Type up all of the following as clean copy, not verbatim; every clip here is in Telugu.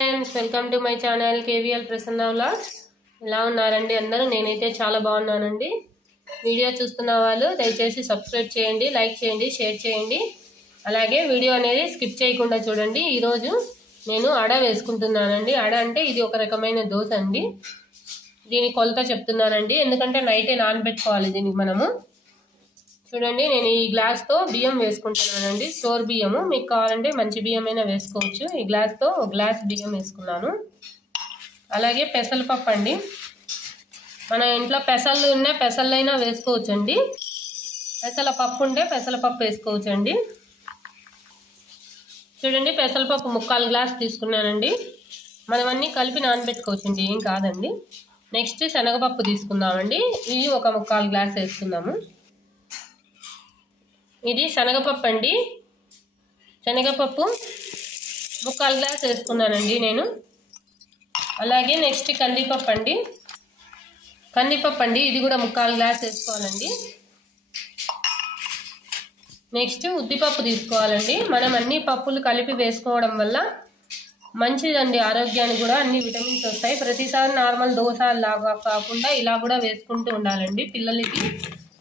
Friends, welcome to my channel KVL Prasanna vlogs. ఎలా ఉన్నారండి అందరూ? నేనైతే చాలా బాగున్నానండి. వీడియో చూస్తున్న వాళ్ళు దయచేసి సబ్స్క్రైబ్ చేయండి, లైక్ చేయండి, షేర్ చేయండి. అలాగే వీడియో అనేది స్కిప్ చేయకుండా చూడండి. ఈరోజు నేను అడ వేసుకుంటున్నానండి. అడ అంటే ఇది ఒక రకమైన దోశ అండి. దీని కొలత చెప్తున్నానండి, ఎందుకంటే నైటే నానబెట్టుకోవాలి దీనికి మనము. చూడండి, నేను ఈ గ్లాస్తో బియ్యం వేసుకుంటున్నానండి. స్టోర్ బియ్యము, మీకు కావాలంటే మంచి బియ్యమైనా వేసుకోవచ్చు. ఈ గ్లాస్తో ఒక గ్లాస్ బియ్యం వేసుకున్నాను. అలాగే పెసరపప్పు అండి, మన ఇంట్లో పెసలు ఉన్నా పెసలైనా వేసుకోవచ్చండి. పెసరపప్పు ఉంటే పెసరపప్పు వేసుకోవచ్చండి. చూడండి, పెసరపప్పు 3/4 గ్లాస్ తీసుకున్నానండి. మనం అన్నీ కలిపి నానబెట్టుకోవచ్చండి, ఏం కాదండి. నెక్స్ట్ శనగపప్పు తీసుకుందామండి. ఇది ఒక 3/4 గ్లాస్ వేసుకుందాము. ఇది శనగపప్పు అండి. శనగపప్పు 3/4 గ్లాస్ వేసుకున్నానండి నేను. అలాగే నెక్స్ట్ కందిపప్పు అండి. కందిపప్పు అండి, ఇది కూడా 3/4 గ్లాస్ వేసుకోవాలండి. నెక్స్ట్ ఉద్దిపప్పు తీసుకోవాలండి. మనం అన్ని పప్పులు కలిపి వేసుకోవడం వల్ల మంచిదండి, ఆరోగ్యానికి కూడా అన్ని విటమిన్స్ వస్తాయి. ప్రతిసారి నార్మల్ దోశ లాగా కాకుండా ఇలా కూడా వేసుకుంటూ ఉండాలండి. పిల్లలకి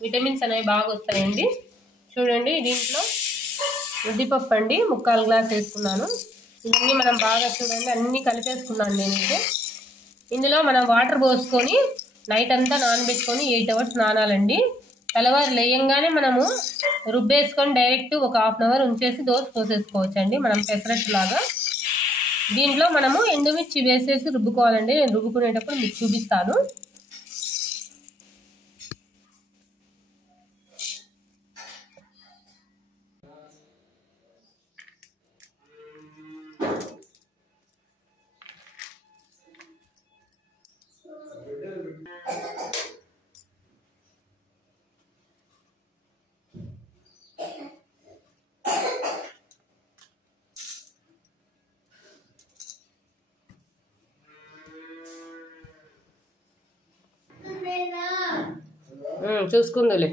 విటమిన్స్ అనేవి బాగా వస్తాయండి. చూడండి, దీంట్లో ఉద్దిపప్పు అండి 3/4 గ్లాస్ వేసుకున్నాను. ఇవన్నీ మనం బాగా చూడండి అన్నీ కలిపేసుకున్నాను నేనైతే. ఇందులో మనం వాటర్ పోసుకొని నైట్ అంతా నానబెట్టుకొని 8 అవర్స్ నానాలండి. తెల్లవారు లేయంగానే మనము రుబ్బేసుకొని డైరెక్ట్ ఒక 1/2 అవర్ ఉంచేసి దోశ పోసేసుకోవచ్చండి, మనం పెసరట్టు లాగా. దీంట్లో మనము ఎండుమిర్చి వేసేసి రుబ్బుకోవాలండి. నేను రుబ్బుకునేటప్పుడు మీకు చూపిస్తాను. చూసుకుందులే.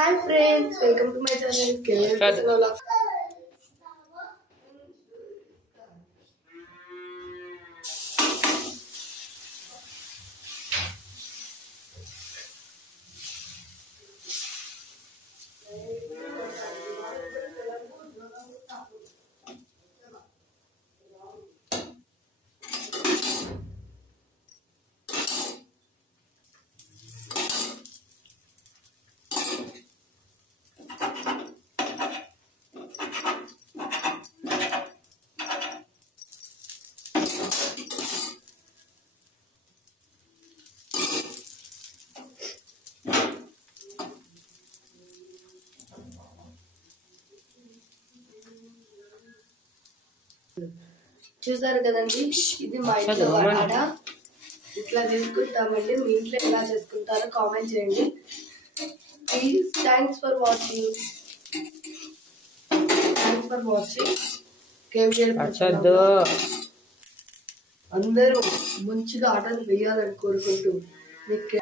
Hi friends, welcome to my channel KVL Prasana Vlogs. చూసారు కదండి, ఇది మా ఇంట్లో ఆట. ఇట్లా చేసుకుంటామండి. మీ ఇంట్లో ఎలా చేసుకుంటారో కామెంట్ చేయండి ప్లీజ్. Thanks for watching. అందరూ మంచిగా ఆటలు వేయాలని కోరుకుంటూ మీకు